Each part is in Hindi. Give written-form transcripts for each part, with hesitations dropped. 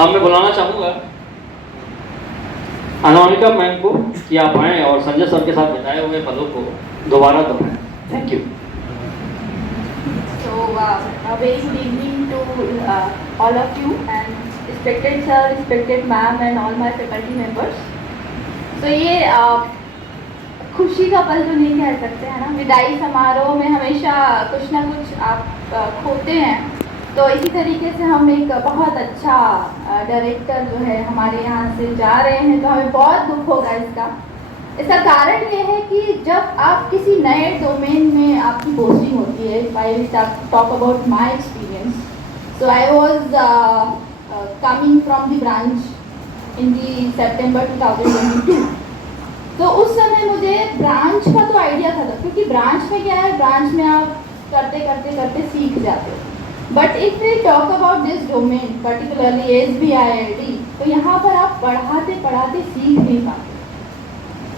अब मैं बुलाना चाहूँगा अनामिका मैम को कि आप आएँ और संजय सर के साथ बिताए हुए पलों को दोबारा दोहराएं। Thank you. So, a very good evening to all of you and respected sir, respected ma'am and all my faculty members. So, ये खुशी का पल तो नहीं कह सकते हैं ना, विदाई समारोह में हमेशा कुछ ना कुछ आप खोते हैं। तो इसी तरीके से हम एक बहुत अच्छा डायरेक्टर जो है हमारे यहाँ से जा रहे हैं, तो हमें बहुत दुख होगा इसका कारण ये है कि जब आप किसी नए डोमेन में आपकी पोस्टिंग होती है, I will talk about my experience. So I was coming from the branch in the September 2022। तो उस समय मुझे ब्रांच का तो आइडिया था, क्योंकि ब्रांच में क्या है, ब्रांच में आप करते करते करते सीख जाते हो। But if we talk about this domain particularly SBILD, तो यहाँ पर आप पढ़ाते पढ़ाते सीख नहीं पाते।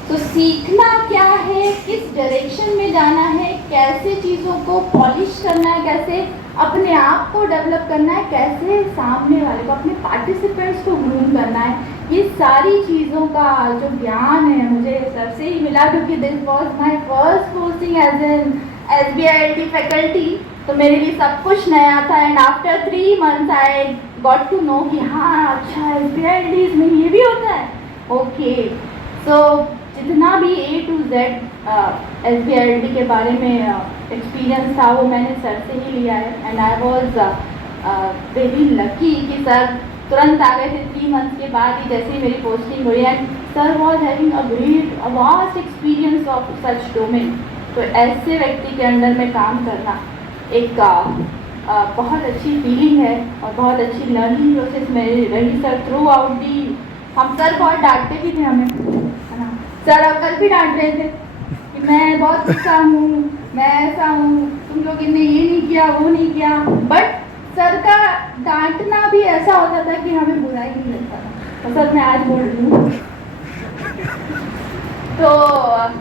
तो सीखना क्या है, किस डायरेक्शन में जाना है, कैसे चीज़ों को पॉलिश करना है, कैसे अपने आप को डेवलप करना है, कैसे सामने वाले को, अपने पार्टिसिपेंट्स को ग्रूम करना है, ये सारी चीज़ों का जो ज्ञान है मुझे सर से ही मिला, क्योंकि this was my first posting as an SBILD faculty. तो मेरे लिए सब कुछ नया था। And after 3 months I got to know कि हाँ अच्छा SBILD में ये भी होता है। ओके, सो जितना भी A to Z SBILD के बारे में एक्सपीरियंस था वो मैंने सर से ही लिया है। And I was very lucky कि सर तुरंत आ गए थे 3 months के बाद ही, जैसे ही मेरी पोस्टिंग हुई। And sir was having a great vast experience of such domain. तो ऐसे व्यक्ति के अंडर में काम करना एक बहुत अच्छी फीलिंग है और बहुत अच्छी लर्निंग प्रोसेस मेरी रही सर थ्रू आउट दी। हम सर बहुत डांटते भी थे हमें, है ना। सर अब कल भी डांट रहे थे कि मैं बहुत गुस्सा हूँ, मैं ऐसा हूँ, तुम लोग ने ये नहीं किया वो नहीं किया। बट सर का डांटना भी ऐसा होता था कि हमें बुरा ही नहीं लगता था। तो सर मैं आज बोल रही हूँ, तो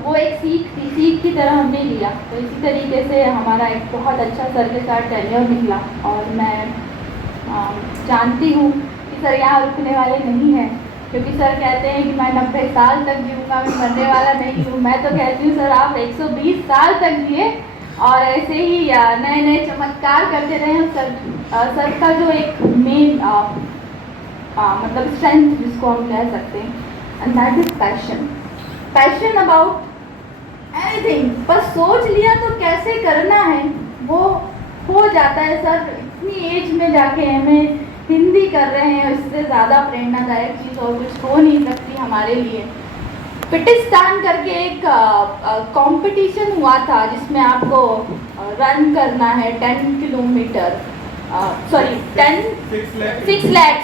वो एक सीख की तरह हमने लिया। तो इसी तरीके से हमारा एक बहुत अच्छा सर के साथ टेन्योर निकला। और मैं जानती हूँ कि सर यहाँ रुकने वाले नहीं हैं, क्योंकि सर कहते हैं कि मैं 90 साल तक जीऊँगा, मैं मरने वाला नहीं हूँ। मैं तो कहती हूँ सर आप 120 साल तक जिए और ऐसे ही नए नए चमत्कार करते रहे। सर का जो एक मेन मतलब स्ट्रेंथ जिसको हम कह सकते हैं, and that is passion about anything. बस सोच लिया तो कैसे करना है वो हो जाता है। सर इतनी एज में जाके हमें हिंदी कर रहे हैं, इससे ज़्यादा प्रेरणादायक चीज़ और कुछ हो नहीं सकती हमारे लिए। पिटिस्तान करके एक कंपटीशन हुआ था जिसमें आपको रन करना है 10 किलोमीटर, सॉरी 6 लाख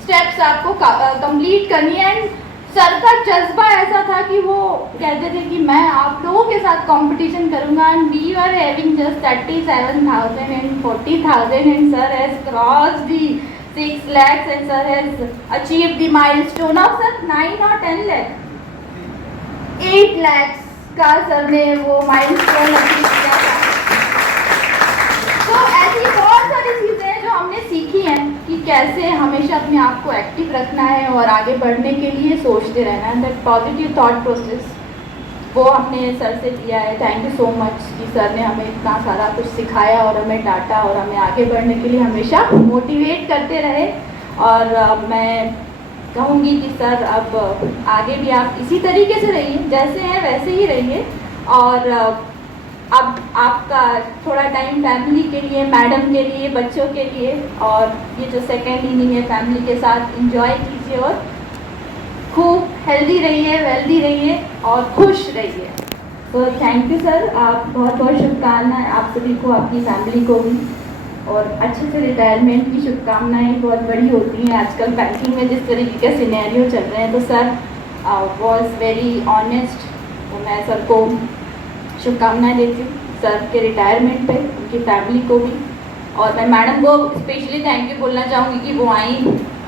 स्टेप्स आपको कंप्लीट करनी है। एंड सर का जज्बा ऐसा था कि वो कहते थे कि मैं आप लोगों के साथ कंपटीशन करूंगा। And we are having just 37,000 and 40,000 and sir has crossed the 6 lakhs and sir has achieved the milestone of sir 9 or 10 lakh, 8 lakhs का सर ने वो माइलस्टोन अचीव किया था। तो ऐसी बहुत सारी चीज़ें हैं जो हमने सीखी हैं कि कैसे हमेशा अपने आप को एक्टिव रखना है और आगे बढ़ने के लिए सोचते रहना है। दैट पॉजिटिव थॉट प्रोसेस वो हमने सर से लिया है। थैंक यू सो मच कि सर ने हमें इतना सारा कुछ सिखाया और हमें डांटा और हमें आगे बढ़ने के लिए हमेशा मोटिवेट करते रहे। और मैं कहूँगी कि सर अब आगे भी आप इसी तरीके से रहिए, जैसे हैं वैसे ही रहिए। और अब आपका थोड़ा टाइम फैमिली के लिए, मैडम के लिए, बच्चों के लिए, और ये जो सेकेंड इनिंग है फैमिली के साथ एंजॉय कीजिए और खूब हेल्दी रहिए, वेल्दी रहिए और खुश रहिए। तो थैंक यू सर, आप बहुत बहुत शुभकामनाएं आप सभी को, आपकी फैमिली को भी, और अच्छे से रिटायरमेंट की शुभकामनाएं बहुत बड़ी होती हैं आजकल बैंकिंग में जिस तरीके के सिनेरियो चल रहे हैं। तो सर वॉज वेरी ऑनेस्ट, तो मैं सर को शुभकामनाएं देती हूँ सर के रिटायरमेंट पे, उनकी फैमिली को भी। और मैं मैडम को स्पेशली थैंक यू बोलना चाहूँगी कि वो आई,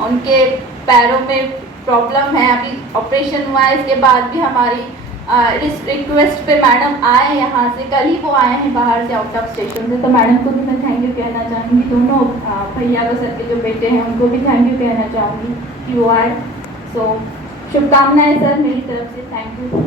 उनके पैरों में प्रॉब्लम है, अभी ऑपरेशन हुआ है, इसके बाद भी हमारी रिक्वेस्ट पे मैडम आए यहाँ से, कल ही वो आए हैं बाहर से, आउट ऑफ स्टेशन से, तो मैडम को भी मैं थैंक यू कहना चाहूँगी। दोनों भैया को, सर के जो बेटे हैं उनको भी थैंक यू कहना चाहूँगी कि वो आए। सो शुभकामनाएं सर मेरी तरफ से, थैंक यू।